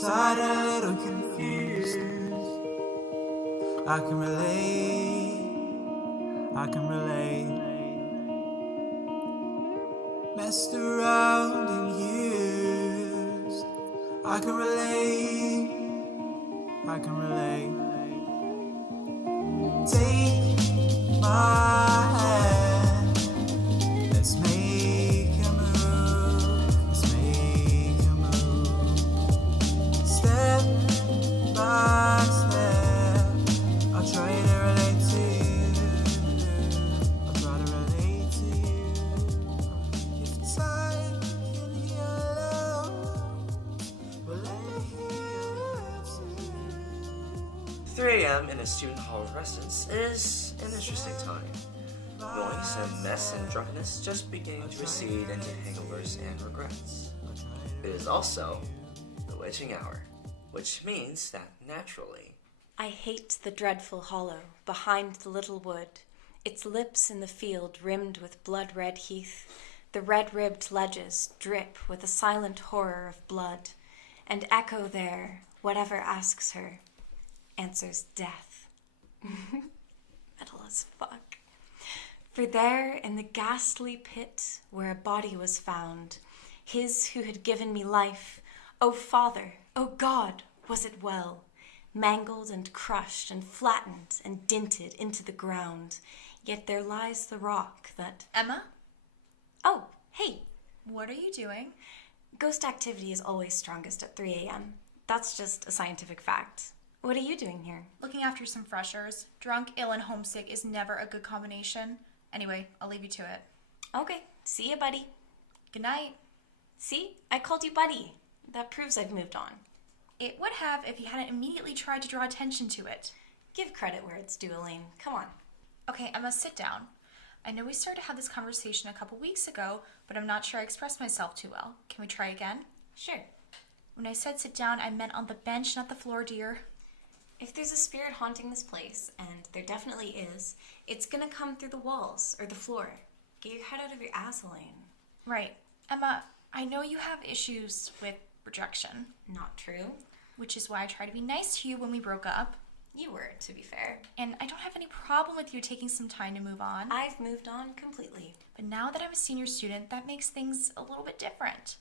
tired or confused, I can relate. Messed around and used, I can relate. Take my hand, let's make a move, step by step, I'll try to relate to you, if time can heal love, well let me heal it too. 3 a.m. in a student hall residence is an interesting time. Noise and mess and drunkenness just beginning to recede into hangovers and regrets. It is also the witching hour, which means that naturally, I hate the dreadful hollow behind the little wood, its lips in the field rimmed with blood-red heath, the red-ribbed ledges drip with a silent horror of blood, and echo there, whatever asks her, answers death. Metal as fuck. For there, in the ghastly pit where a body was found, his who had given me life, O Father, O God, was it well, mangled and crushed and flattened and dinted into the ground, yet there lies the rock that... Emma? Oh, hey. What are you doing? Ghost activity is always strongest at 3 a.m. That's just a scientific fact. What are you doing here? Looking after some freshers. Drunk, ill, and homesick is never a good combination. Anyway, I'll leave you to it. Okay, see ya, buddy. Good night. See? I called you buddy. That proves I've moved on. It would have if you hadn't immediately tried to draw attention to it. Give credit where it's due, Elaine. Come on. Okay, Emma, sit down. I know we started to have this conversation a couple weeks ago, but I'm not sure I expressed myself too well. Can we try again? Sure. When I said sit down, I meant on the bench, not the floor, dear. If there's a spirit haunting this place, and there definitely is, it's gonna come through the walls or the floor. Get your head out of your ass, Elaine. Right. Emma, I know you have issues with rejection. Not true. Which is why I tried to be nice to you when we broke up. You were, to be fair. And I don't have any problem with you taking some time to move on. I've moved on completely. But now that I'm a senior student, that makes things a little bit different.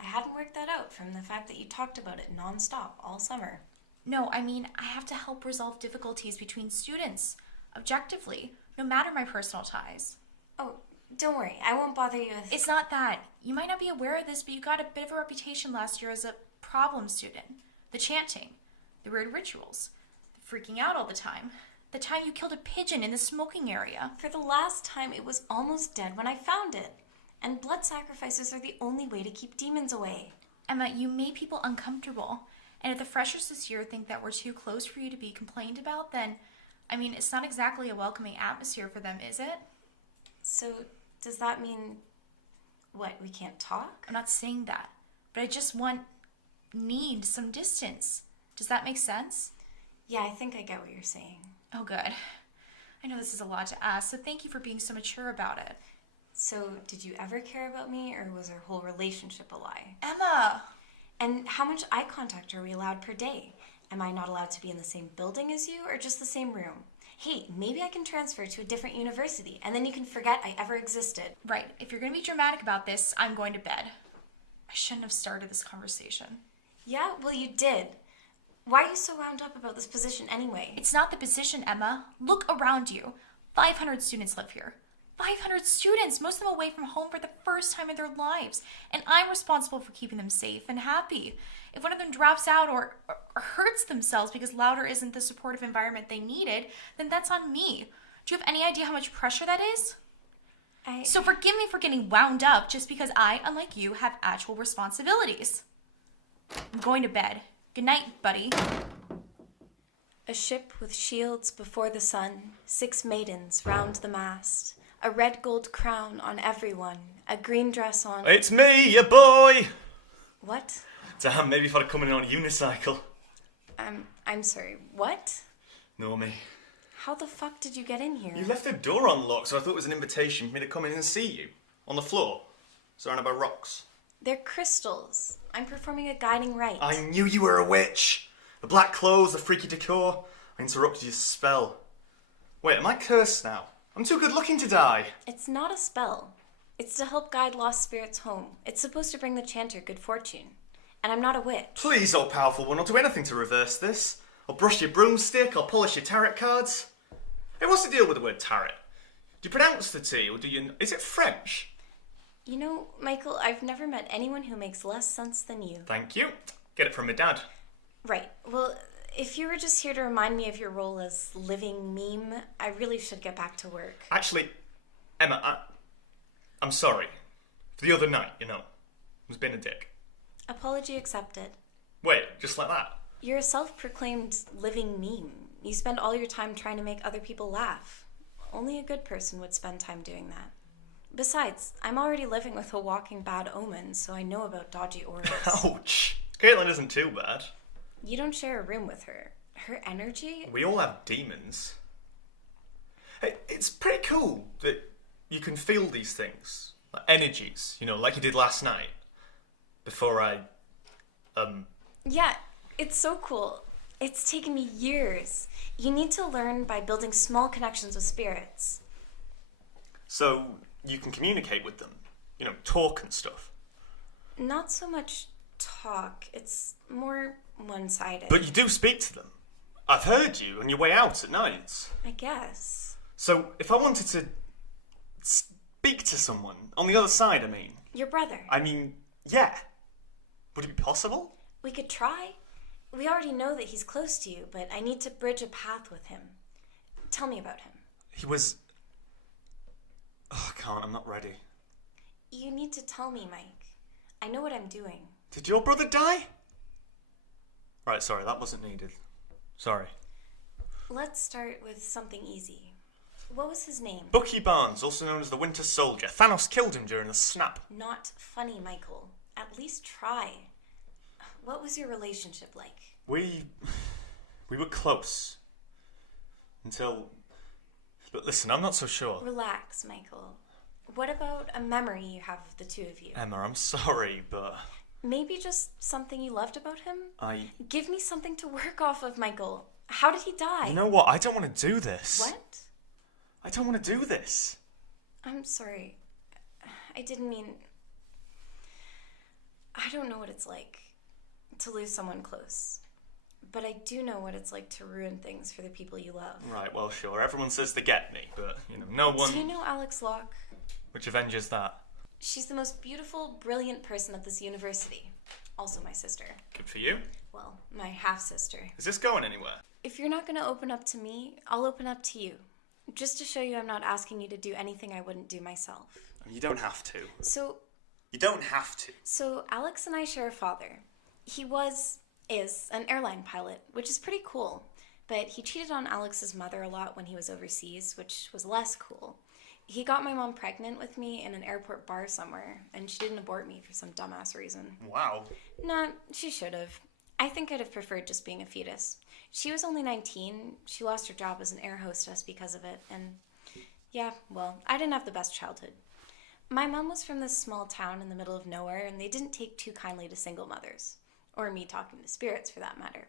I hadn't worked that out from the fact that you talked about it nonstop all summer. No, I mean, I have to help resolve difficulties between students, objectively, no matter my personal ties. Oh, don't worry, I won't bother you with... It's not that. You might not be aware of this, but you got a bit of a reputation last year as a problem student. The chanting, the weird rituals, the freaking out all the time you killed a pigeon in the smoking area. For the last time, it was almost dead when I found it. And blood sacrifices are the only way to keep demons away. Emma, you made people uncomfortable. And if the freshers this year think that we're too close for you to be complained about, then, I mean, it's not exactly a welcoming atmosphere for them, is it? So, does that mean, what, we can't talk? I'm not saying that, but I just need some distance. Does that make sense? Yeah, I think I get what you're saying. Oh, good. I know this is a lot to ask, so thank you for being so mature about it. So, did you ever care about me, or was our whole relationship a lie? Emma! And how much eye contact are we allowed per day? Am I not allowed to be in the same building as you, or just the same room? Hey, maybe I can transfer to a different university, and then you can forget I ever existed. Right. If you're going to be dramatic about this, I'm going to bed. I shouldn't have started this conversation. Yeah, well, you did. Why are you so wound up about this position anyway? It's not the position, Emma. Look around you. 500 students live here. 500 students, most of them away from home for the first time in their lives. And I'm responsible for keeping them safe and happy. If one of them drops out or hurts themselves because Louder isn't the supportive environment they needed, then that's on me. Do you have any idea how much pressure that is? So forgive me for getting wound up just because I, unlike you, have actual responsibilities. I'm going to bed. Good night, buddy. A ship with shields before the sun, 6 maidens round the mast, a red gold crown on everyone, a green dress on... It's me, your boy! What? Damn, maybe if I'd come in on a unicycle. I'm sorry, what? No, me. How the fuck did you get in here? You left the door unlocked, so I thought it was an invitation for me to come in and see you. On the floor. Surrounded by rocks. They're crystals. I'm performing a guiding rite. I knew you were a witch. The black clothes, the freaky decor. I interrupted your spell. Wait, am I cursed now? I'm too good looking to die. It's not a spell. It's to help guide lost spirits home. It's supposed to bring the chanter good fortune. And I'm not a witch. Please, oh powerful one, I'll do anything to reverse this. I'll brush your broomstick, I'll polish your tarot cards. Hey, what's the deal with the word tarot? Do you pronounce the T, or do you... Is it French? You know, Michael, I've never met anyone who makes less sense than you. Thank you. Get it from my dad. Right. Well, if you were just here to remind me of your role as living meme, I really should get back to work. Actually, Emma, I'm sorry. For the other night, I was being a dick. Apology accepted. Wait, just like that? You're a self-proclaimed living meme. You spend all your time trying to make other people laugh. Only a good person would spend time doing that. Besides, I'm already living with a walking bad omen, so I know about dodgy auras. Ouch. Caitlin isn't too bad. You don't share a room with her. Her energy? We all have demons. Hey, it's pretty cool that you can feel these things. Like energies, like you did last night. Before I, Yeah, it's so cool. It's taken me years. You need to learn by building small connections with spirits. So, you can communicate with them? Talk and stuff? Not so much talk. It's more one-sided. But you do speak to them. I've heard you on your way out at night. I guess. So, if I wanted to speak to someone, on the other side, Your brother. Yeah. Would it be possible? We could try. We already know that he's close to you, but I need to bridge a path with him. Tell me about him. He was... Oh, I can't, I'm not ready. You need to tell me, Mike. I know what I'm doing. Did your brother die? Right, sorry, that wasn't needed. Sorry. Let's start with something easy. What was his name? Bucky Barnes, also known as the Winter Soldier. Thanos killed him during the snap. Not funny, Michael. At least try. What was your relationship like? We were close. Until... But listen, I'm not so sure. Relax, Michael. What about a memory you have of the two of you? Emma, I'm sorry, but... Maybe just something you loved about him? Give me something to work off of, Michael. How did he die? You know what? I don't want to do this. What? I don't want to do this. I'm sorry. I didn't mean... I don't know what it's like to lose someone close. But I do know what it's like to ruin things for the people you love. Right, well, sure. Everyone says they get me, but, no one... Do you know Alex Locke? Which Avenger's that? She's the most beautiful, brilliant person at this university. Also my sister. Good for you. Well, my half-sister. Is this going anywhere? If you're not going to open up to me, I'll open up to you. Just to show you I'm not asking you to do anything I wouldn't do myself. You don't have to. You don't have to. So Alex and I share a father. He is an airline pilot, which is pretty cool. But he cheated on Alex's mother a lot when he was overseas, which was less cool. He got my mom pregnant with me in an airport bar somewhere, and she didn't abort me for some dumbass reason. Wow. Nah, she should have. I think I'd have preferred just being a fetus. She was only 19. She lost her job as an air hostess because of it, and yeah, well, I didn't have the best childhood. My mom was from this small town in the middle of nowhere, and they didn't take too kindly to single mothers. Or me talking to spirits, for that matter.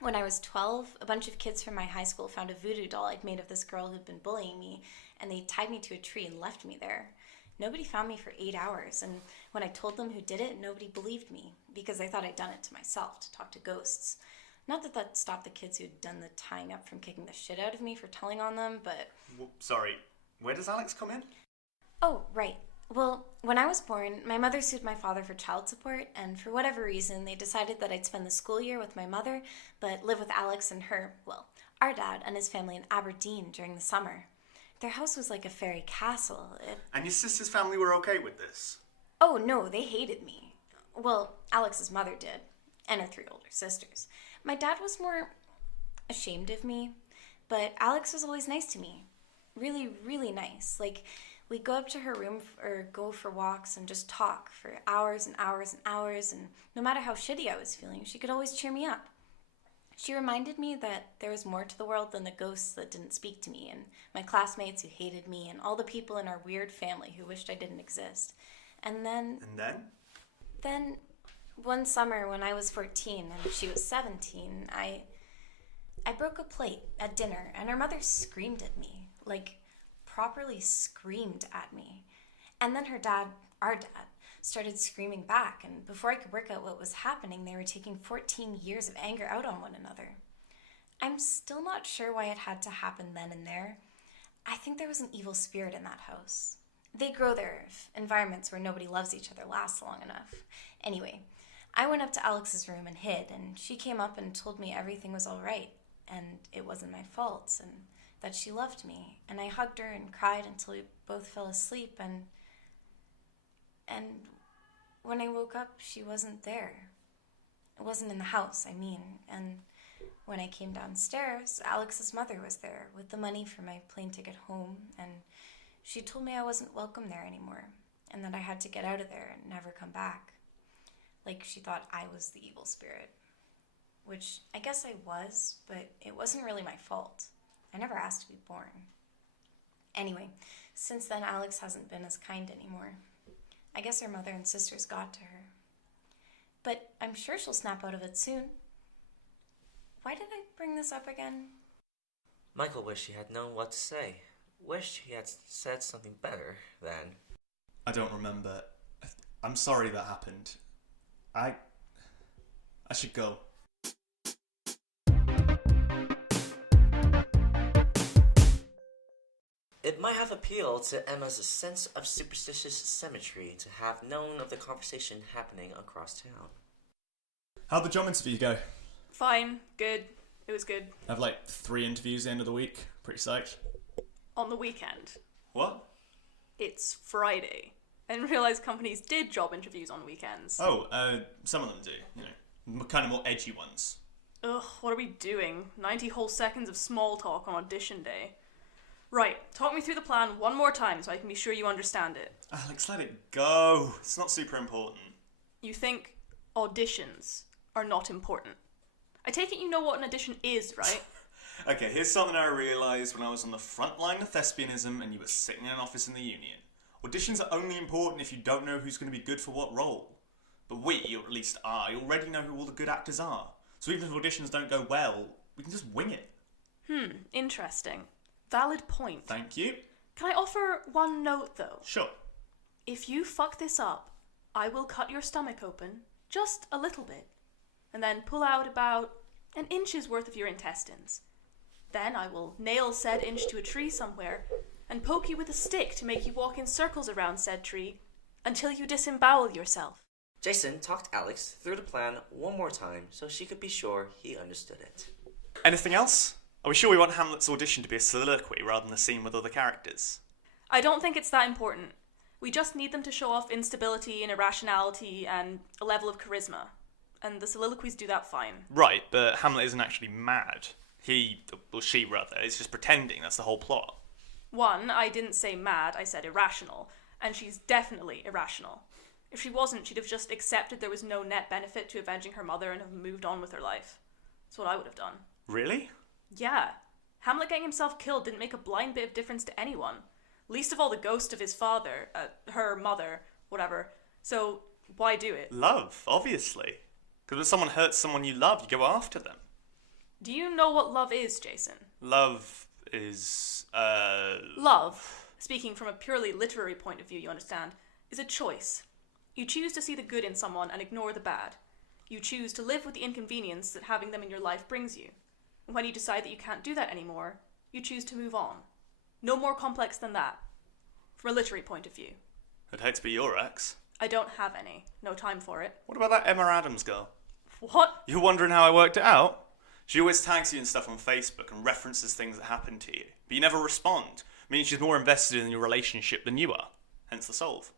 When I was 12, a bunch of kids from my high school found a voodoo doll I'd made of this girl who'd been bullying me, and they tied me to a tree and left me there. Nobody found me for 8 hours, and when I told them who did it, nobody believed me, because they thought I'd done it to myself, to talk to ghosts. Not that that stopped the kids who'd done the tying up from kicking the shit out of me for telling on them, but... Sorry, where does Alex come in? Oh, right. Well, when I was born, my mother sued my father for child support, and for whatever reason, they decided that I'd spend the school year with my mother, but live with Alex and our dad and his family in Aberdeen during the summer. Their house was like a fairy castle. And your sister's family were okay with this? Oh, no, they hated me. Well, Alex's mother did, and her 3 older sisters. My dad was more ashamed of me, but Alex was always nice to me. Really, really nice. Like, we'd go up to her room or go for walks and just talk for hours and hours and hours, and no matter how shitty I was feeling, she could always cheer me up. She reminded me that there was more to the world than the ghosts that didn't speak to me, and my classmates who hated me, and all the people in our weird family who wished I didn't exist. And then... Then, one summer when I was 14 and she was 17, I broke a plate at dinner and her mother screamed at me. Like, properly screamed at me. And then her dad, our dad, started screaming back, and before I could work out what was happening, they were taking 14 years of anger out on one another. I'm still not sure why it had to happen then and there. I think there was an evil spirit in that house. They grow there if environments where nobody loves each other last long enough. Anyway, I went up to Alex's room and hid, and she came up and told me everything was all right, and it wasn't my fault, and that she loved me. And I hugged her and cried until we both fell asleep, and when I woke up, she wasn't there. It wasn't in the house, I mean. And when I came downstairs, Alex's mother was there with the money for my plane ticket home, and she told me I wasn't welcome there anymore, and that I had to get out of there and never come back. Like she thought I was the evil spirit. Which I guess I was, but it wasn't really my fault. I never asked to be born. Anyway, since then Alex hasn't been as kind anymore. I guess her mother and sisters got to her. But I'm sure she'll snap out of it soon. Why did I bring this up again? Michael wished he had known what to say. Wished he had said something better than... I don't remember. I'm sorry that happened. I should go. It might have appealed to Emma's sense of superstitious symmetry to have known of the conversation happening across town. How'd the job interview go? Fine, good. It was good. I have like 3 interviews at the end of the week. Pretty psyched. On the weekend. What? It's Friday. I didn't realise companies did job interviews on weekends. Oh, some of them do. You know, kind of more edgy ones. Ugh, what are we doing? 90 whole seconds of small talk on audition day. Right, talk me through the plan one more time so I can be sure you understand it. Alex, let it go. It's not super important. You think auditions are not important. I take it you know what an audition is, right? Okay, here's something I realised when I was on the front line of thespianism and you were sitting in an office in the union. Auditions are only important if you don't know who's going to be good for what role. But we, or at least I, already know who all the good actors are. So even if auditions don't go well, we can just wing it. Interesting. Valid point. Thank you. Can I offer one note, though? Sure. If you fuck this up, I will cut your stomach open, just a little bit, and then pull out about an inch's worth of your intestines. Then I will nail said inch to a tree somewhere and poke you with a stick to make you walk in circles around said tree until you disembowel yourself. Jason talked Alex through the plan one more time so she could be sure he understood it. Anything else? Are we sure we want Hamlet's audition to be a soliloquy rather than a scene with other characters? I don't think it's that important. We just need them to show off instability and irrationality and a level of charisma. And the soliloquies do that fine. Right, but Hamlet isn't actually mad. He, or she rather, is just pretending. That's the whole plot. One, I didn't say mad, I said irrational. And she's definitely irrational. If she wasn't, she'd have just accepted there was no net benefit to avenging her mother and have moved on with her life. That's what I would have done. Really? Yeah. Hamlet getting himself killed didn't make a blind bit of difference to anyone. Least of all the ghost of his father, her mother, whatever. So, why do it? Love, obviously. Because when someone hurts someone you love, you go after them. Do you know what love is, Jason? Love is, Love, speaking from a purely literary point of view, you understand, is a choice. You choose to see the good in someone and ignore the bad. You choose to live with the inconvenience that having them in your life brings you. And when you decide that you can't do that anymore, you choose to move on. No more complex than that. From a literary point of view. I'd hate to be your ex. I don't have any. No time for it. What about that Emma Adams girl? What? You're wondering how I worked it out? She always tags you and stuff on Facebook and references things that happened to you. But you never respond. Meaning she's more invested in your relationship than you are. Hence the solve.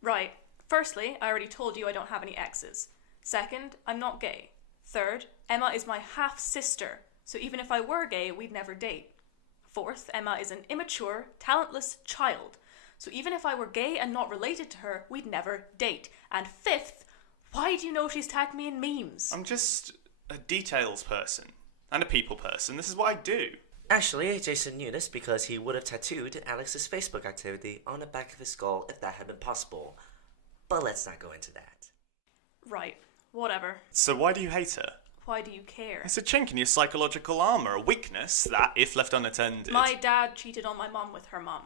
Right. Firstly, I already told you I don't have any exes. Second, I'm not gay. Third, Emma is my half-sister. So even if I were gay, we'd never date. Fourth, Emma is an immature, talentless child. So even if I were gay and not related to her, we'd never date. And fifth, why do you know she's tagged me in memes? I'm just a details person. And a people person. This is what I do. Actually, Jason knew this because he would have tattooed Alex's Facebook activity on the back of his skull if that had been possible. But let's not go into that. Right. Whatever. So why do you hate her? Why do you care? It's a chink in your psychological armour, a weakness that, if left unattended... My dad cheated on my mum with her mum.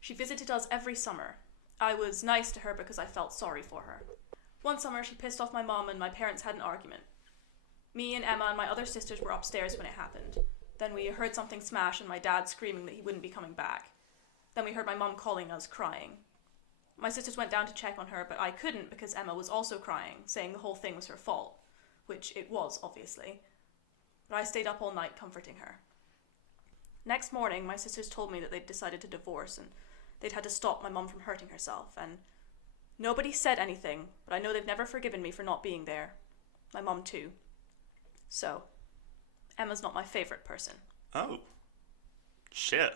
She visited us every summer. I was nice to her because I felt sorry for her. One summer she pissed off my mum and my parents had an argument. Me and Emma and my other sisters were upstairs when it happened. Then we heard something smash and my dad screaming that he wouldn't be coming back. Then we heard my mum calling us, crying. My sisters went down to check on her, but I couldn't because Emma was also crying, saying the whole thing was her fault. Which it was, obviously. But I stayed up all night comforting her. Next morning, my sisters told me that they'd decided to divorce and they'd had to stop my mum from hurting herself. And nobody said anything, but I know they've never forgiven me for not being there. My mum too. So, Emma's not my favourite person. Oh. Shit.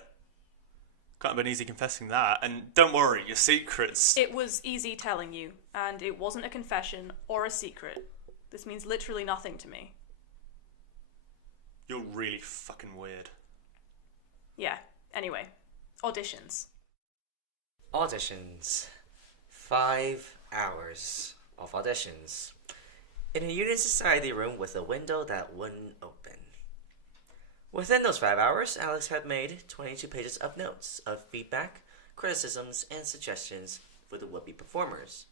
Can't have been easy confessing that. And don't worry, your secrets... It was easy telling you, and it wasn't a confession or a secret. This means literally nothing to me. You're really fucking weird. Yeah, anyway. Auditions. Auditions. 5 hours of auditions. In a unit society room with a window that wouldn't open. Within those 5 hours, Alex had made 22 pages of notes of feedback, criticisms, and suggestions for the would-be performers.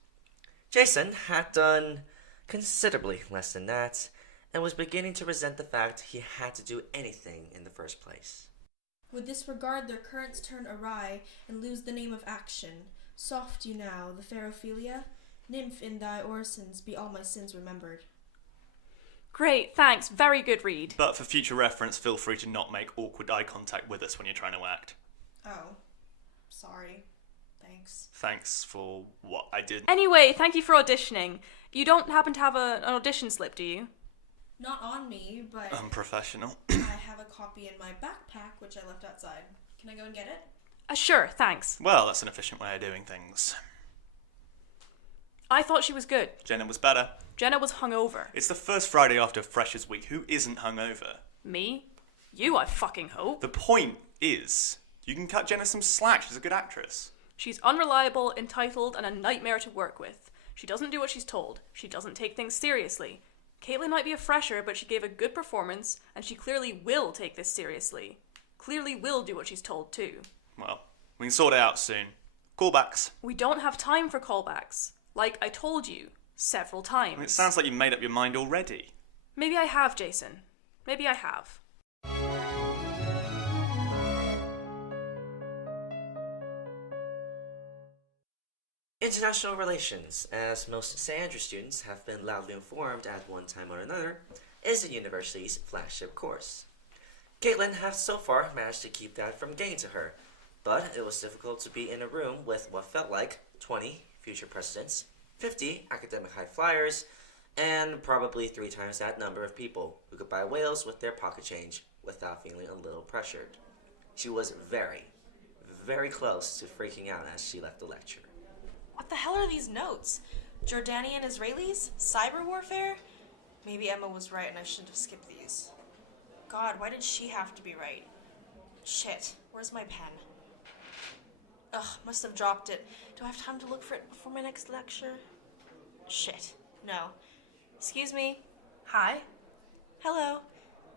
Jason had done considerably less than that, and was beginning to resent the fact he had to do anything in the first place. Would disregard their currents turn awry, and lose the name of action. Soft you now, the fair Ophelia, nymph in thy orisons be all my sins remembered. Great, thanks. Very good read. But for future reference, feel free to not make awkward eye contact with us when you're trying to act. Oh. Sorry. Thanks. Thanks for what I did. Anyway, thank you for auditioning. You don't happen to have an audition slip, do you? Not on me, but Unprofessional. I have a copy in my backpack, which I left outside. Can I go and get it? Sure, thanks. Well, that's an efficient way of doing things. I thought she was good. Jenna was better. Jenna was hungover. It's the first Friday after Freshers Week. Who isn't hungover? Me? You, I fucking hope. The point is, you can cut Jenna some slack. She's a good actress. She's unreliable, entitled, and a nightmare to work with. She doesn't do what she's told. She doesn't take things seriously. Caitlin might be a fresher, but she gave a good performance, and she clearly will take this seriously. Clearly will do what she's told, too. Well, we can sort it out soon. Callbacks. We don't have time for callbacks. Like I told you, several times. It sounds like you made up your mind already. Maybe I have, Jason. Maybe I have. International relations, as most St. Andrews students have been loudly informed at one time or another, is the university's flagship course. Caitlin has so far managed to keep that from getting to her, but it was difficult to be in a room with what felt like 20 future presidents, 50 academic high flyers, and probably 3 times that number of people who could buy whales with their pocket change without feeling a little pressured. She was very, very close to freaking out as she left the lecture. What the hell are these notes? Jordanian Israelis? Cyber warfare? Maybe Emma was right and I shouldn't have skipped these. God, why did she have to be right? Shit, where's my pen? Ugh, must have dropped it. Do I have time to look for it before my next lecture? Shit, no. Excuse me. Hi. Hello.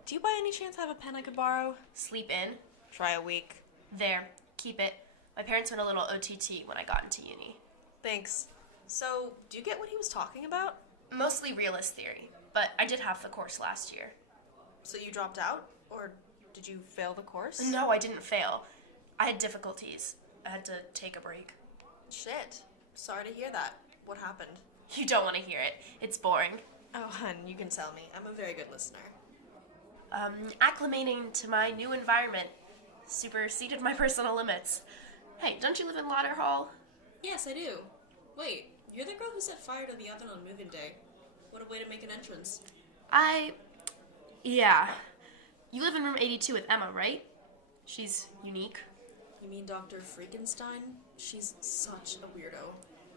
Do you by any chance have a pen I could borrow? Sleep in. Try a week. There. Keep it. My parents went a little OTT when I got into uni. Thanks. So, do you get what he was talking about? Mostly realist theory, but I did half the course last year. So you dropped out? Or did you fail the course? No, I didn't fail. I had difficulties. I had to take a break. Shit. Sorry to hear that. What happened? You don't want to hear it. It's boring. Oh, hun, you can tell me. I'm a very good listener. Acclimating to my new environment superseded my personal limits. Hey, don't you live in Lauder Hall? Yes, I do. Wait, you're the girl who set fire to the oven on move-in day. What a way to make an entrance. Yeah. You live in room 82 with Emma, right? She's unique. You mean Dr. Freakenstein? She's such a weirdo.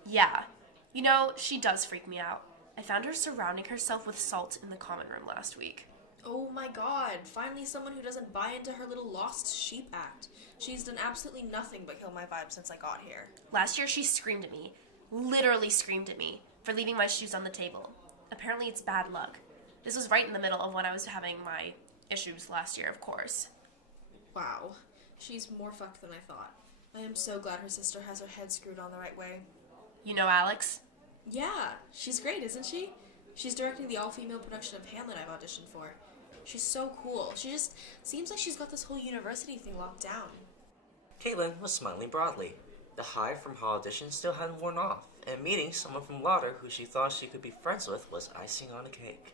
Yeah. You know, she does freak me out. I found her surrounding herself with salt in the common room last week. Oh my god, finally someone who doesn't buy into her little lost sheep act. She's done absolutely nothing but kill my vibe since I got here. Last year she screamed at me. Literally screamed at me. for leaving my shoes on the table. Apparently it's bad luck. This was right in the middle of when I was having my issues last year, of course. Wow. She's more fucked than I thought. I am so glad her sister has her head screwed on the right way. You know Alex? Yeah, she's great, isn't she? She's directing the all-female production of Hamlet I've auditioned for. She's so cool. She just seems like she's got this whole university thing locked down. Caitlin was smiling broadly. The high from her audition still hadn't worn off, and meeting someone from Lauder who she thought she could be friends with was icing on a cake.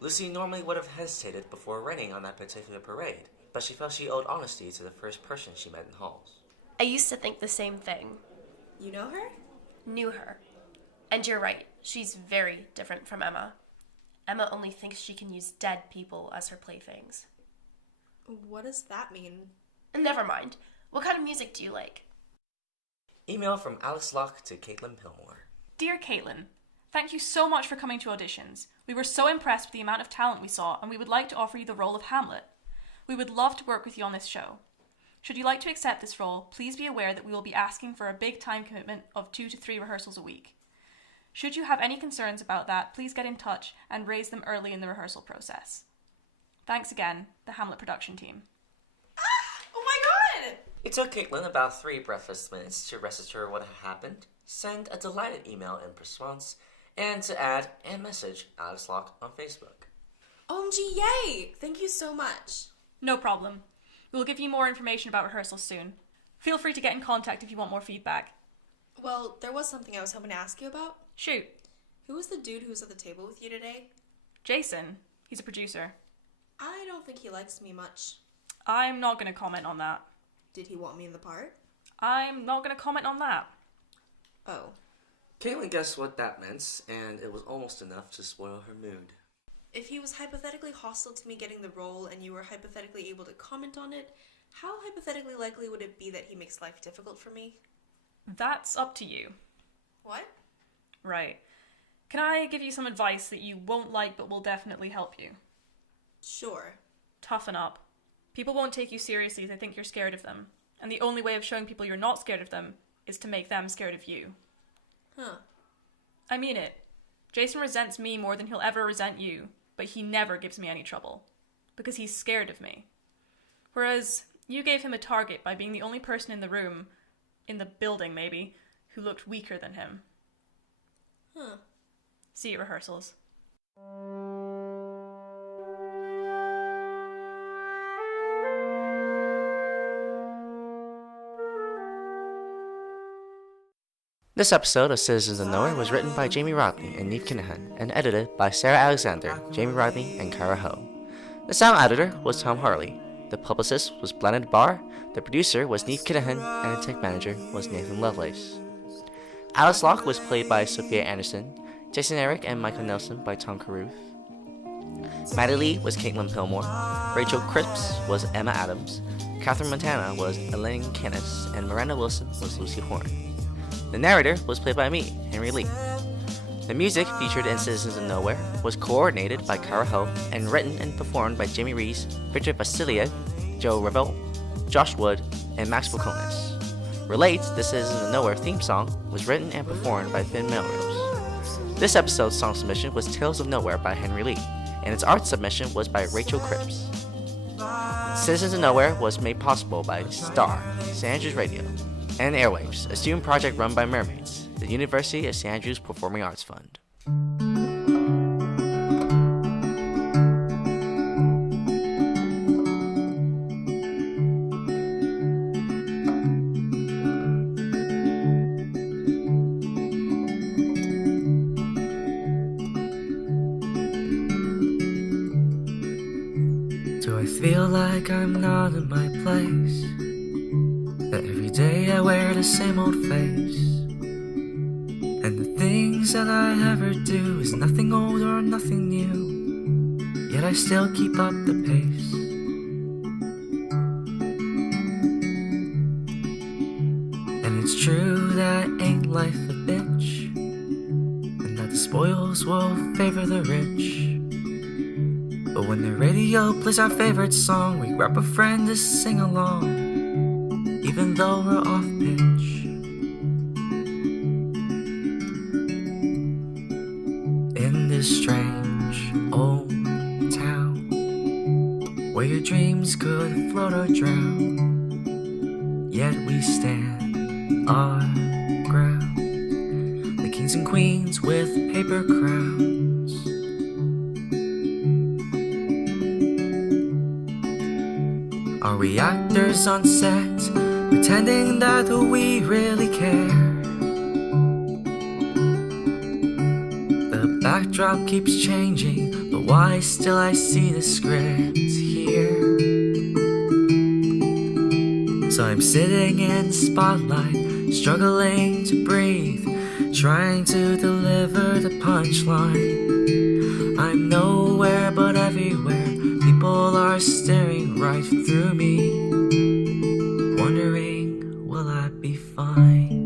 Lucy normally would have hesitated before running on that particular parade, but she felt she owed honesty to the first person she met in halls. I used to think the same thing. You know her? Knew her. And you're right, she's very different from Emma. Emma only thinks she can use dead people as her playthings. What does that mean? Never mind. What kind of music do you like? Email from Alice Locke to Caitlin Pilmour. Dear Caitlin, thank you so much for coming to auditions. We were so impressed with the amount of talent we saw, and we would like to offer you the role of Hamlet. We would love to work with you on this show. Should you like to accept this role, please be aware that we will be asking for a big time commitment of 2 to 3 rehearsals a week. Should you have any concerns about that, please get in touch and raise them early in the rehearsal process. Thanks again, the Hamlet production team. Oh my god! It took Caitlin about 3 breathless minutes to register what had happened, send a delighted email in response, and to add and message Alice Locke on Facebook. OMG, yay! Thank you so much. No problem. We will give you more information about rehearsals soon. Feel free to get in contact if you want more feedback. Well, there was something I was hoping to ask you about. Shoot. Who was the dude who was at the table with you today? Jason. He's a producer. I don't think he likes me much. I'm not going to comment on that. Did he want me in the part? I'm not going to comment on that. Oh. Caitlin guessed what that meant, and it was almost enough to spoil her mood. If he was hypothetically hostile to me getting the role and you were hypothetically able to comment on it, how hypothetically likely would it be that he makes life difficult for me? That's up to you. What? Right. Can I give you some advice that you won't like but will definitely help you? Sure. Toughen up. People won't take you seriously if they think you're scared of them. And the only way of showing people you're not scared of them is to make them scared of you. Huh. I mean it. Jason resents me more than he'll ever resent you, but he never gives me any trouble. Because he's scared of me. Whereas you gave him a target by being the only person in the room, in the building maybe, who looked weaker than him. Huh. See you at rehearsals. This episode of Citizens of Nowhere was written by Jamie Rodney and Neve Kinahan and edited by Sarah Alexander, Jamie Rodney, and Kyra Ho. The sound editor was Tom Harley. The publicist was Blanaid Barr, the producer was Neve Kinahan, and the tech manager was Nathan Lovelace. Alice Locke was played by Sophia Anderson, Jason Eric and Michael Nelson by Tom Caruth. Maddie Lee was Caitlin Pilmour, Rachel Cripps was Emma Adams, Katherine Montana was Elaine Canis, and Miranda Wilson was Lucy Horn. The narrator was played by me, Henry Lee. The music featured in Citizens of Nowhere was coordinated by Kyra Ho and written and performed by Jamie Rees, Victor Vasilyev, Joe Revell, Josh Wood, and Max Fulconis. Relate, the Citizens of Nowhere theme song was written and performed by Finn Melrose. This episode's song submission was Tales of Nowhere by Henry Lee, and its art submission was by Rachel Cripps. Citizens of Nowhere was made possible by STAR, St. Andrews Radio, and Airwaves, a student project run by Mermaids, the University of St. Andrews Performing Arts Fund. Do I feel like I'm not in my place? That every day I wear the same old face, and the things that I ever do is nothing old or nothing new, yet I still keep up the pace. And it's true that ain't life a bitch, and that the spoils will favor the rich. But when the radio plays our favorite song, we grab a friend to sing along, even though we're off pitch. dreams could float or drown, yet we stand our ground, the kings and queens with paper crowns. Are we actors on set, pretending that we really care? The backdrop keeps changing, but why still I see the script here? So I'm sitting in the spotlight, struggling to breathe, trying to deliver the punchline. I'm nowhere but everywhere, people are staring right through me, wondering, will I be fine?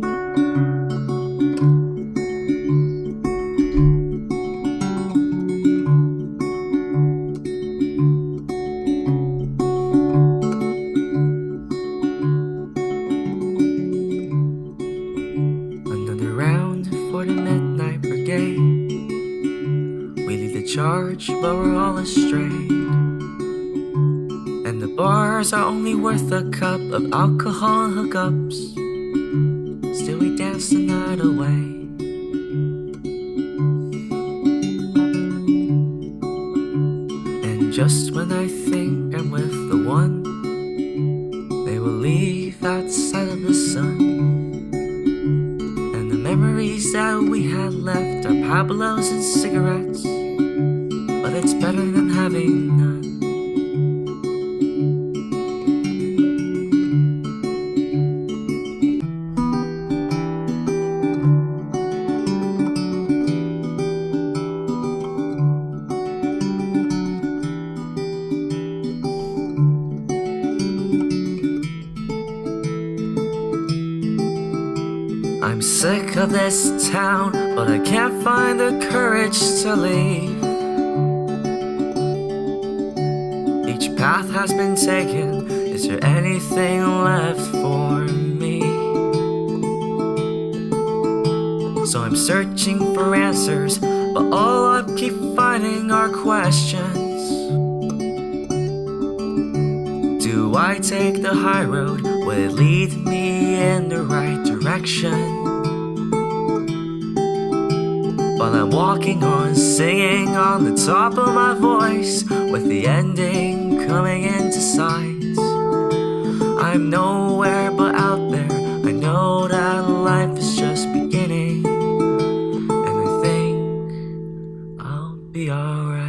Another round for the Midnight Brigade. We lead the charge, but we're all astray. And the bars are only worth a cup of alcohol and hookups. Still we dance the night away. And just when I think I'm with the one, they will leave outside of the sun. And the memories that we had left are Pablos and cigarettes, but it's better than having none. I'm sick of this town, but I can't find the courage to leave. Each path has been taken, is there anything left for me? So I'm searching for answers, but all I keep finding are questions. Do I take the high road? Will it lead me in the right direction? While I'm walking on, singing on the top of my voice, with the ending coming into sight. I'm nowhere but out there, I know that life is just beginning, and I think I'll be alright.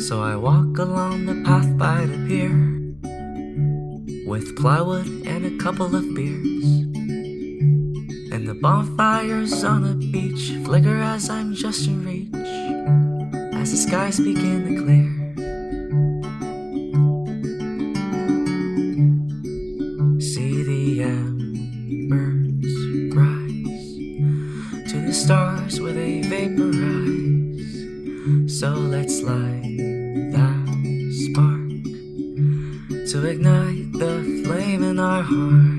So I walk along the path by the pier, with plywood and a couple of beers. And the bonfires on the beach flicker as I'm just in reach, as the skies begin to clear. See the embers rise to the stars where they vaporize. So let's light that spark to ignite the flame in our hearts.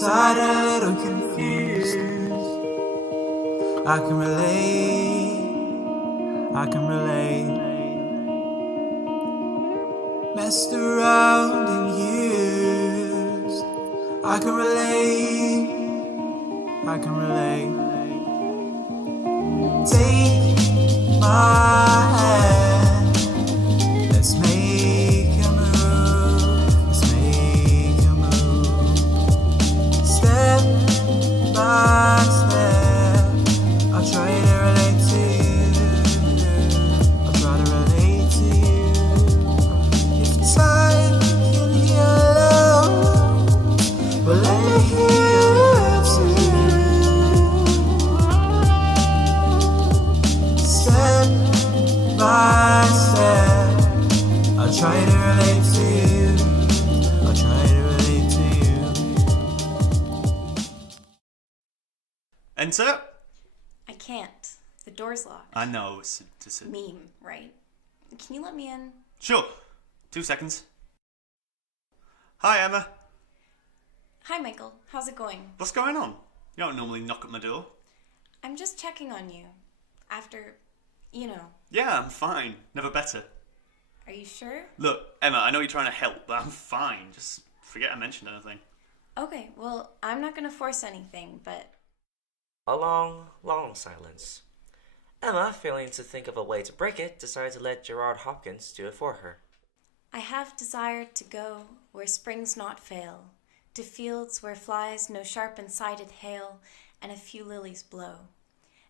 Tired and a little confused. I can relate, I can relate. Messed around and used. I can relate, I can relate. Take my hand, let's make a move, let's make a move. Step by step, I'll try to relate to you, I'll try to relate to you. If time can heal love, well let me heal it too. Step by step, I'll try to relate to you, I'll try to relate to you. Enter? I can't. The door's locked. I know, it's just a... Meme, right? Can you let me in? Sure. 2 seconds. Hi, Emma. Hi, Michael. How's it going? What's going on? You don't normally knock at my door. I'm just checking on you. After, you know. Yeah, I'm fine. Never better. Are you sure? Look, Emma, I know you're trying to help, but I'm fine. Just forget I mentioned anything. Okay, well, I'm not gonna force anything, but... A long, long silence. Emma, failing to think of a way to break it, decided to let Gerard Hopkins do it for her. I have desired to go where springs not fail, to fields where flies no sharp and sided hail, and a few lilies blow.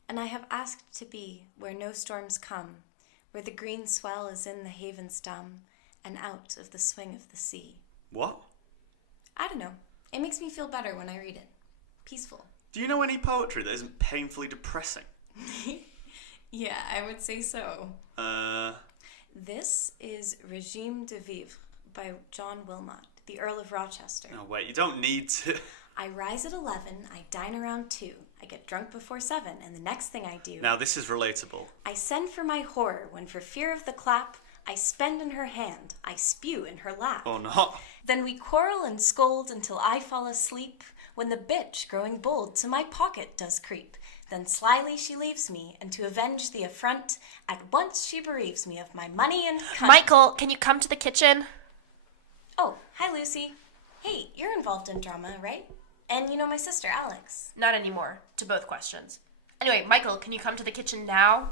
And I have asked to be where no storms come, where the green swell is in the haven's dumb, and out of the swing of the sea. What? I don't know. It makes me feel better when I read it. Peaceful. Do you know any poetry that isn't painfully depressing? Yeah, I would say so. This is Regime de Vivre by John Wilmot, the Earl of Rochester. Oh, wait, you don't need to... I rise at 11, I dine around 2, I get drunk before 7, and the next thing I do... Now, this is relatable. I send for my horror when for fear of the clap, I spend in her hand, I spew in her lap. Or not. Then we quarrel and scold until I fall asleep, when the bitch, growing bold, to my pocket does creep. Then slyly she leaves me, and to avenge the affront, at once she bereaves me of my money and cunt. Michael, can you come to the kitchen? Oh, hi Lucy. Hey, you're involved in drama, right? And you know my sister, Alex. Not anymore, to both questions. Anyway, Michael, can you come to the kitchen now?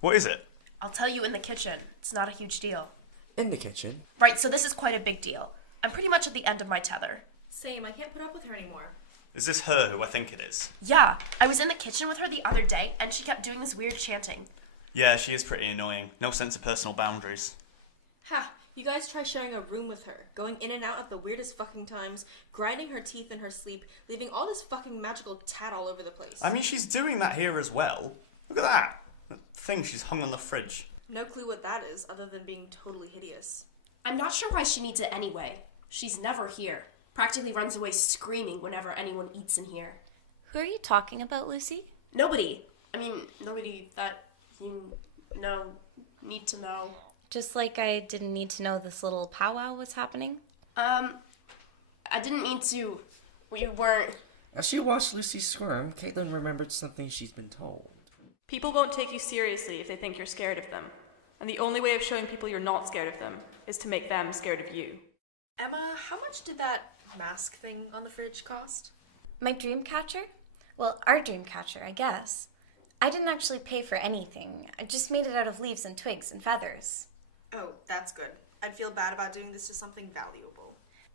What is it? I'll tell you in the kitchen. It's not a huge deal. In the kitchen. Right, so this is quite a big deal. I'm pretty much at the end of my tether. Same, I can't put up with her anymore. Is this her who I think it is? Yeah, I was in the kitchen with her the other day, and she kept doing this weird chanting. Yeah, she is pretty annoying. No sense of personal boundaries. Ha! You guys try sharing a room with her, going in and out at the weirdest fucking times, grinding her teeth in her sleep, leaving all this fucking magical tat all over the place. I mean, she's doing that here as well. Look at that. That thing she's hung on the fridge. No clue what that is, other than being totally hideous. I'm not sure why she needs it anyway. She's never here. Practically runs away screaming whenever anyone eats in here. Who are you talking about, Lucy? Nobody. I mean, nobody that you know, need to know. Just like I didn't need to know this little powwow was happening? I didn't mean to. We weren't. As she watched Lucy squirm, Caitlin remembered something she's been told. People won't take you seriously if they think you're scared of them. And the only way of showing people you're not scared of them is to make them scared of you. Emma, how much did that mask thing on the fridge cost? My dream catcher? Well, our dream catcher, I guess. I didn't actually pay for anything. I just made it out of leaves and twigs and feathers. Oh, that's good. I'd feel bad about doing this to something valuable.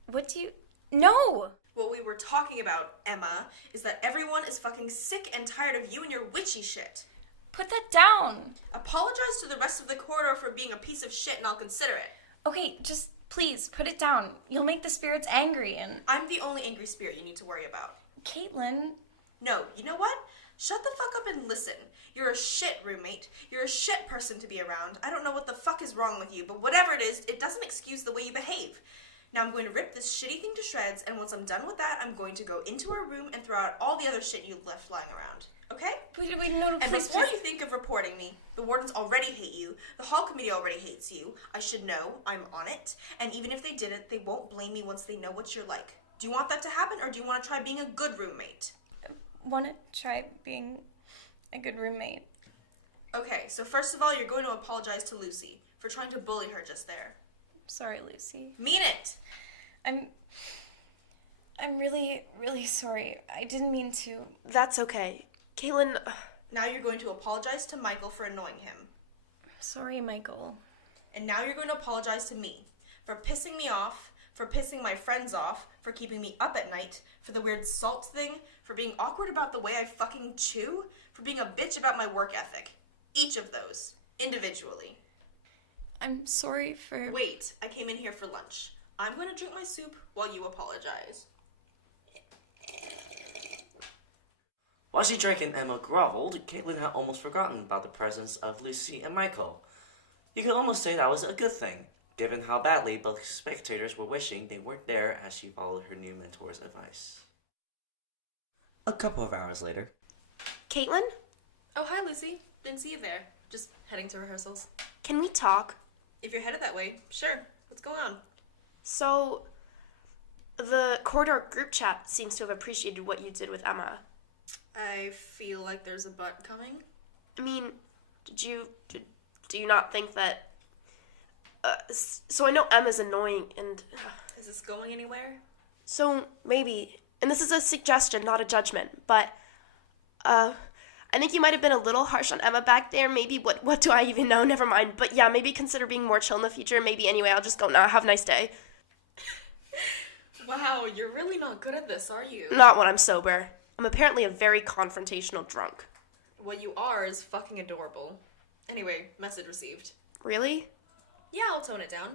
What do you... No! What we were talking about, Emma, is that everyone is fucking sick and tired of you and your witchy shit. Put that down! Apologize to the rest of the corridor for being a piece of shit and I'll consider it. Okay, just please, put it down. You'll make the spirits angry and... I'm the only angry spirit you need to worry about. Caitlin... No, you know what? Shut the fuck up and listen. You're a shit roommate. You're a shit person to be around. I don't know what the fuck is wrong with you, but whatever it is, it doesn't excuse the way you behave. Now I'm going to rip this shitty thing to shreds, and once I'm done with that, I'm going to go into our room and throw out all the other shit you've left lying around. Okay? Wait, no, And please, before please. you think of reporting me, the wardens already hate you, the hall committee already hates you, I should know, I'm on it, and even if they didn't, they won't blame me once they know what you're like. Do you want that to happen, or do you want to try being a good roommate? Want to try being a good roommate. Okay, so first of all, you're going to apologize to Lucy for trying to bully her just there. Sorry, Lucy. Mean it! I'm really, really sorry. I didn't mean to. That's okay. Caitlin... Now you're going to apologize to Michael for annoying him. Sorry, Michael. And now you're going to apologize to me for pissing me off, for pissing my friends off, for keeping me up at night, for the weird salt thing, for being awkward about the way I fucking chew, for being a bitch about my work ethic. Each of those. Individually. I'm sorry for... Wait, I came in here for lunch. I'm going to drink my soup while you apologize. While she drank and Emma groveled, Caitlin had almost forgotten about the presence of Lucy and Michael. You could almost say that was a good thing, given how badly both spectators were wishing they weren't there as she followed her new mentor's advice. A couple of hours later. Caitlin? Oh, hi, Lucy. Didn't see you there. Just heading to rehearsals. Can we talk? If you're headed that way, sure. What's going on? So, the corridor group chat seems to have appreciated what you did with Emma. I feel like there's a butt coming. I mean, do you not think that... so I know Emma's annoying and... Is this going anywhere? So, maybe, and this is a suggestion, not a judgment, but, I think you might have been a little harsh on Emma back there. Maybe, what do I even know? Never mind. But yeah, maybe consider being more chill in the future. Maybe anyway, I'll just go now. Have a nice day. Wow, you're really not good at this, are you? Not when I'm sober. I'm apparently a very confrontational drunk. What you are is fucking adorable. Anyway, message received. Really? Yeah, I'll tone it down.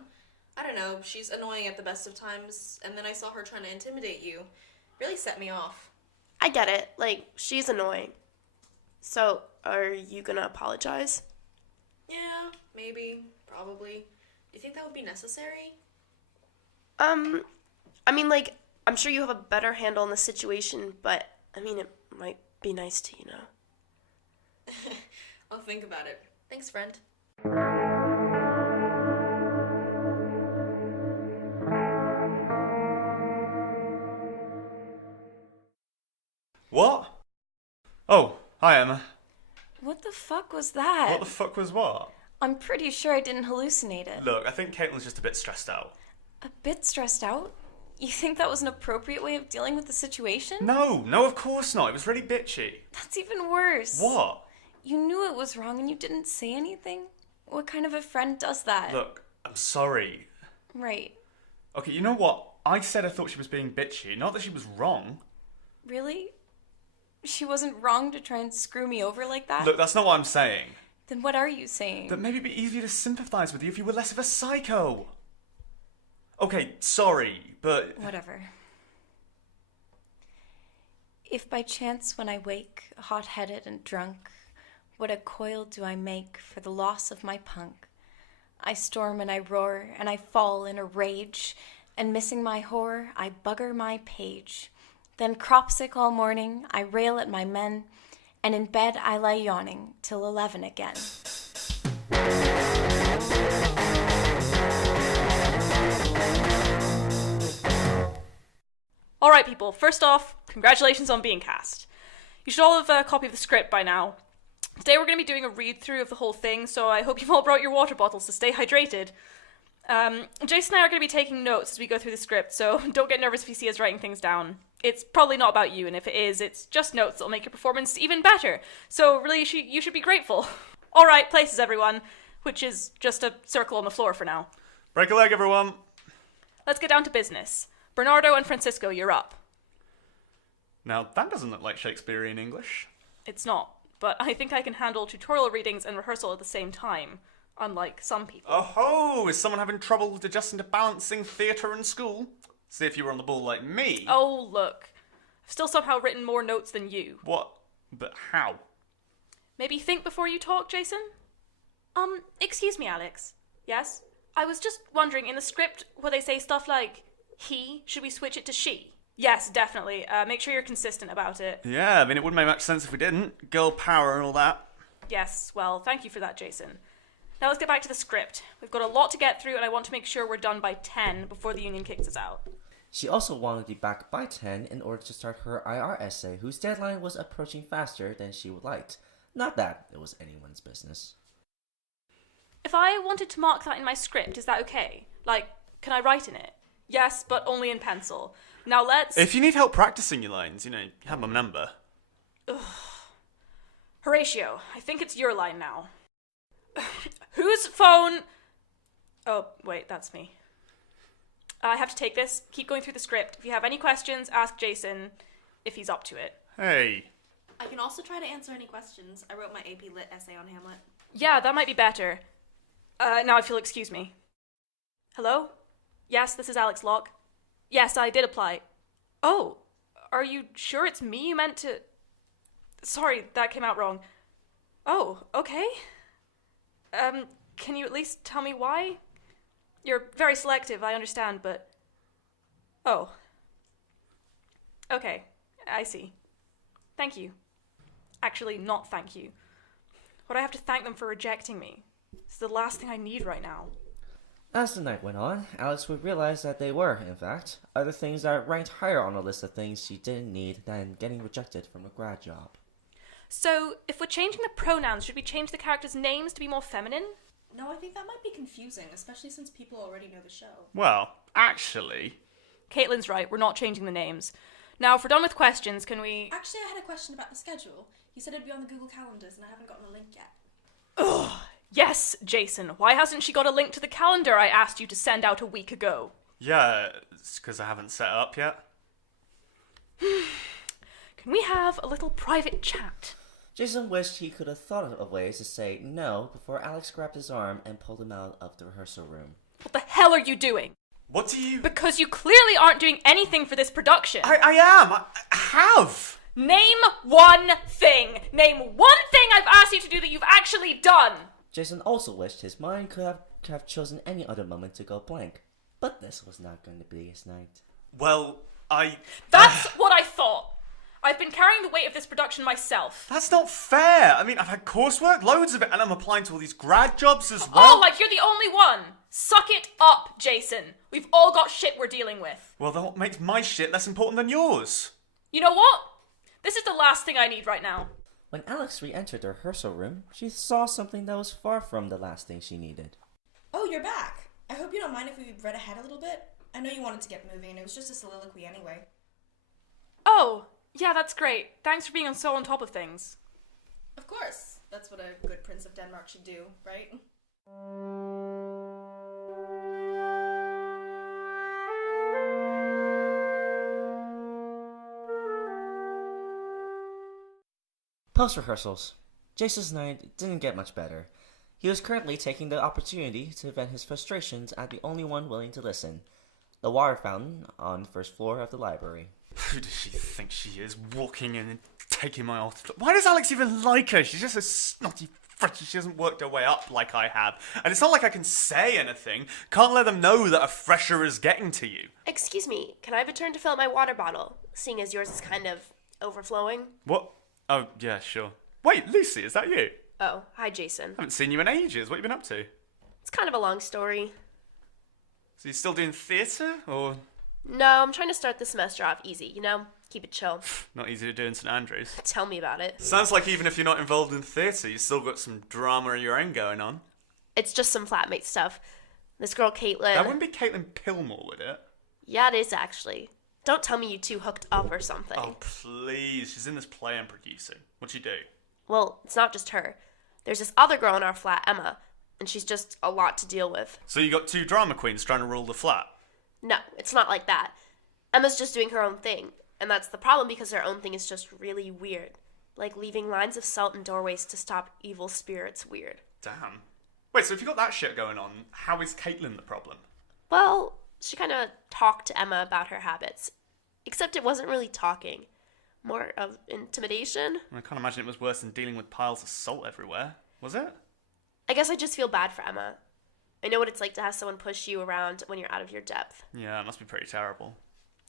I don't know, she's annoying at the best of times, and then I saw her trying to intimidate you. Really set me off. I get it. Like, she's annoying. So, are you gonna apologize? Yeah, maybe, probably. Do you think that would be necessary? I mean, like, I'm sure you have a better handle on the situation, but, I mean, it might be nice to, you know. I'll think about it. Thanks, friend. What? Oh, hi Emma. What the fuck was that? What the fuck was what? I'm pretty sure I didn't hallucinate it. Look, I think Caitlin's just a bit stressed out. A bit stressed out? You think that was an appropriate way of dealing with the situation? No, of course not. It was really bitchy. That's even worse. What? You knew it was wrong and you didn't say anything? What kind of a friend does that? Look, I'm sorry. Right. Okay, you know what? I said I thought she was being bitchy, not that she was wrong. Really? She wasn't wrong to try and screw me over like that? Look, that's not what I'm saying. Then what are you saying? That maybe it'd be easier to sympathise with you if you were less of a psycho. Okay, sorry, but... Whatever. If by chance when I wake, hot-headed and drunk, what a coil do I make for the loss of my punk? I storm and I roar, and I fall in a rage, and missing my whore, I bugger my page. Then cropsick all morning, I rail at my men, and in bed I lie yawning till 11 again. Alright, people, first off, congratulations on being cast. You should all have a copy of the script by now. Today we're going to be doing a read-through of the whole thing, so I hope you've all brought your water bottles to stay hydrated. Jason and I are going to be taking notes as we go through the script, so don't get nervous if you see us writing things down. It's probably not about you, and if it is, it's just notes that'll make your performance even better. So really, you should be grateful. Alright, places everyone, which is just a circle on the floor for now. Break a leg, everyone. Let's get down to business. Bernardo and Francisco, you're up. Now, that doesn't look like Shakespearean English. It's not, but I think I can handle tutorial readings and rehearsal at the same time, unlike some people. Oh, is someone having trouble adjusting to balancing theatre and school? See if you were on the ball like me. Oh, look. I've still somehow written more notes than you. What? But how? Maybe think before you talk, Jason? Excuse me, Alex. Yes? I was just wondering, in the script, will they say stuff like, he? Should we switch it to she? Yes, definitely. Make sure you're consistent about it. Yeah, I mean, it wouldn't make much sense if we didn't. Girl power and all that. Yes, well, thank you for that, Jason. Now let's get back to the script. We've got a lot to get through, and I want to make sure we're done by 10 before the union kicks us out. She also wanted to be back by 10 in order to start her IR essay, whose deadline was approaching faster than she would like. Not that it was anyone's business. If I wanted to mark that in my script, is that okay? Like, can I write in it? Yes, but only in pencil. Now let's... If you need help practicing your lines, you have my number. Ugh. Horatio, I think it's your line now. Whose phone... Oh, wait, that's me. I have to take this. Keep going through the script. If you have any questions, ask Jason if he's up to it. Hey. I can also try to answer any questions. I wrote my AP Lit essay on Hamlet. Yeah, that might be better. Now if you'll excuse me. Hello? Yes, this is Alex Locke. Yes, I did apply. Oh, are you sure it's me you meant to... Sorry, that came out wrong. Oh, okay. Can you at least tell me why? You're very selective, I understand, but... Oh. Okay, I see. Thank you. Actually, not thank you. Would I have to thank them for rejecting me? It's the last thing I need right now. As the night went on, Alex would realize that they were, in fact, other things that ranked higher on the list of things she didn't need than getting rejected from a grad job. So, if we're changing the pronouns, should we change the characters' names to be more feminine? No, I think that might be confusing, especially since people already know the show. Well, actually... Caitlin's right, we're not changing the names. Now, if we're done with questions, can we... Actually, I had a question about the schedule. You said it'd be on the Google Calendars, and I haven't gotten a link yet. Ugh. Yes, Jason. Why hasn't she got a link to the calendar I asked you to send out a week ago? Yeah, it's because I haven't set it up yet. Can we have a little private chat? Jason wished he could have thought of ways to say no before Alex grabbed his arm and pulled him out of the rehearsal room. What the hell are you doing? What do you... Because you clearly aren't doing anything for this production. I am! I have! Name one thing! Name one thing I've asked you to do that you've actually done! Jason also wished his mind could have chosen any other moment to go blank. But this was not going to be his night. Well, That's what I thought! I've been carrying the weight of this production myself. That's not fair! I mean, I've had coursework, loads of it, and I'm applying to all these grad jobs as well. Oh, like you're the only one! Suck it up, Jason. We've all got shit we're dealing with. Well, then what makes my shit less important than yours? You know what? This is the last thing I need right now. When Alex re-entered the rehearsal room, she saw something that was far from the last thing she needed. Oh, you're back. I hope you don't mind if we read ahead a little bit. I know you wanted to get moving, and it was just a soliloquy anyway. Oh, yeah, that's great. Thanks for being so on top of things. Of course. That's what a good Prince of Denmark should do, right? Post-rehearsals. Jason's night didn't get much better. He was currently taking the opportunity to vent his frustrations at the only one willing to listen, the water fountain on the first floor of the library. Who does she think she is, walking in and taking my author? Why does Alex even like her? She's just a snotty fretty. She hasn't worked her way up like I have. And it's not like I can say anything. Can't let them know that a fresher is getting to you. Excuse me, can I have a turn to fill up my water bottle, seeing as yours is kind of overflowing? What? Oh, yeah, sure. Wait, Lucy, is that you? Oh, hi, Jason. I haven't seen you in ages. What have you been up to? It's kind of a long story. So you're still doing theatre, or...? No, I'm trying to start the semester off easy, you know? Keep it chill. Not easy to do in St Andrews. Tell me about it. Sounds like even if you're not involved in theatre, you've still got some drama of your own going on. It's just some flatmate stuff. This girl, Caitlin... That wouldn't be Caitlin Pilmour, would it? Yeah, it is, actually. Don't tell me you two hooked up or something. Oh, please. She's in this play I'm producing. What'd she do? Well, it's not just her. There's this other girl in our flat, Emma, and she's just a lot to deal with. So you got two drama queens trying to rule the flat? No, it's not like that. Emma's just doing her own thing, and that's the problem because her own thing is just really weird. Like leaving lines of salt in doorways to stop evil spirits weird. Damn. Wait, so if you got that shit going on, how is Caitlin the problem? Well, she kind of talked to Emma about her habits. Except it wasn't really talking. More of intimidation. I can't imagine it was worse than dealing with piles of salt everywhere. Was it? I guess I just feel bad for Emma. I know what it's like to have someone push you around when you're out of your depth. Yeah, it must be pretty terrible.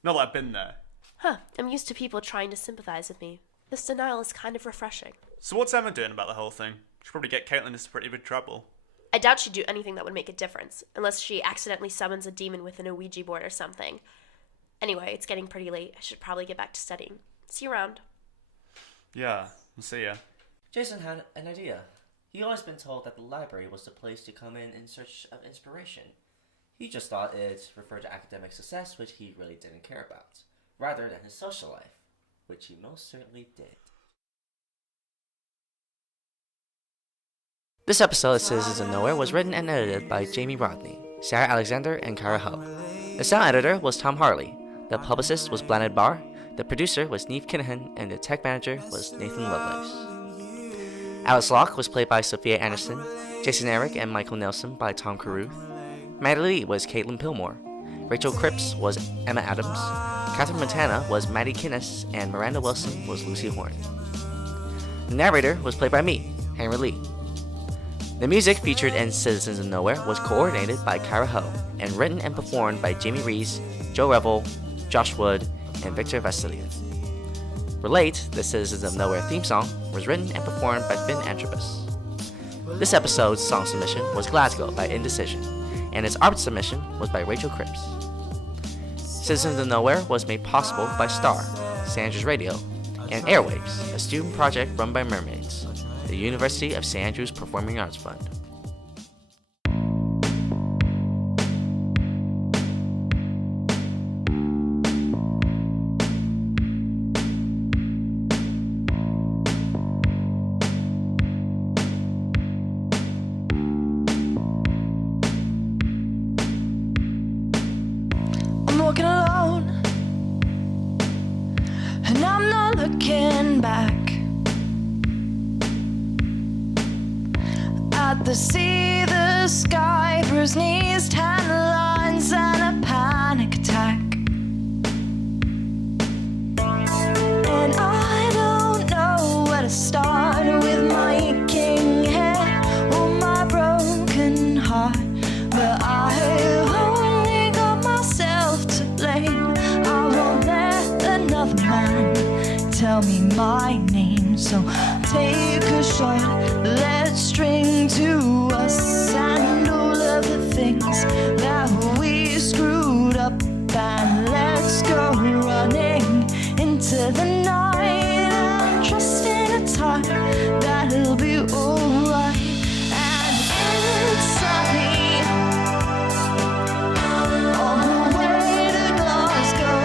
Not that I've been there. Huh, I'm used to people trying to sympathize with me. This denial is kind of refreshing. So what's Emma doing about the whole thing? She'll probably get Caitlin into pretty big trouble. I doubt she'd do anything that would make a difference, unless she accidentally summons a demon with an Ouija board or something. Anyway, it's getting pretty late. I should probably get back to studying. See you around. Yeah, I'll see ya. Jason had an idea. He'd always been told that the library was the place to come in search of inspiration. He just thought it referred to academic success, which he really didn't care about, rather than his social life, which he most certainly did. This episode of Citizens of Nowhere was written and edited by Jamie Rodney, Sarah Alexander, and Kyra Ho. The sound editor was Tom Harley. The publicist was Blanaid Barr. The producer was Neve Kinahan, and the tech manager was Nathan Lovelace. Alice Locke was played by Sophia Anderson, Jason Eric and Michael Nelson by Tom Caruth. Maddie was Caitlin Pilmour. Rachel Cripps was Emma Adams. Katherine Montana was Maddie Kinnis, and Miranda Wilson was Lucy Horn. The narrator was played by me, Henry Lee. The music featured in Citizens of Nowhere was coordinated by Kyra Ho and written and performed by Jamie Rees, Joe Revell, Josh Wood, and Victor Vasilyev. Relate, the Citizens of Nowhere theme song, was written and performed by Finn Melrose. This episode's song submission was Glasgow by Indecision, and its art submission was by Rachel Cripps. Citizens of Nowhere was made possible by STAR, San Andrews Radio, and Airwaves, a student project run by Mermaids, the University of San Andrews Performing Arts Fund. I'm walking alone, and I'm not looking back at the sea, the sky, bruised knees, tan lines, and a panic attack. And I don't know where to start with my aching head or my broken heart, but I've only got myself to blame. I won't let another man tell me my name, so take a shot, let's string to us and all of the things that we screwed up, and let's go running into the night and trust in a time that'll be alright. And it's sunny on the way to Glasgow,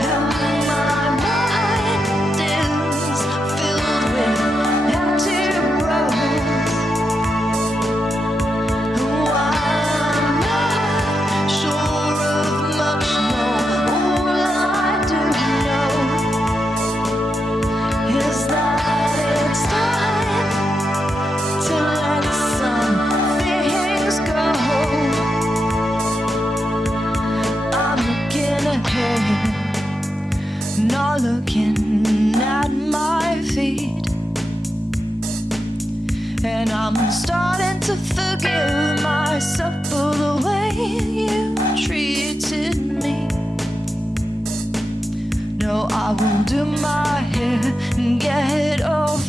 and my mind is filled with empty roads. I'm not sure of much, no. All I do know is that it's time to let some things go. I'm looking ahead, not looking at my feet, and I'm starting to forgive myself for the way you treated me. No, I will do my hair and get off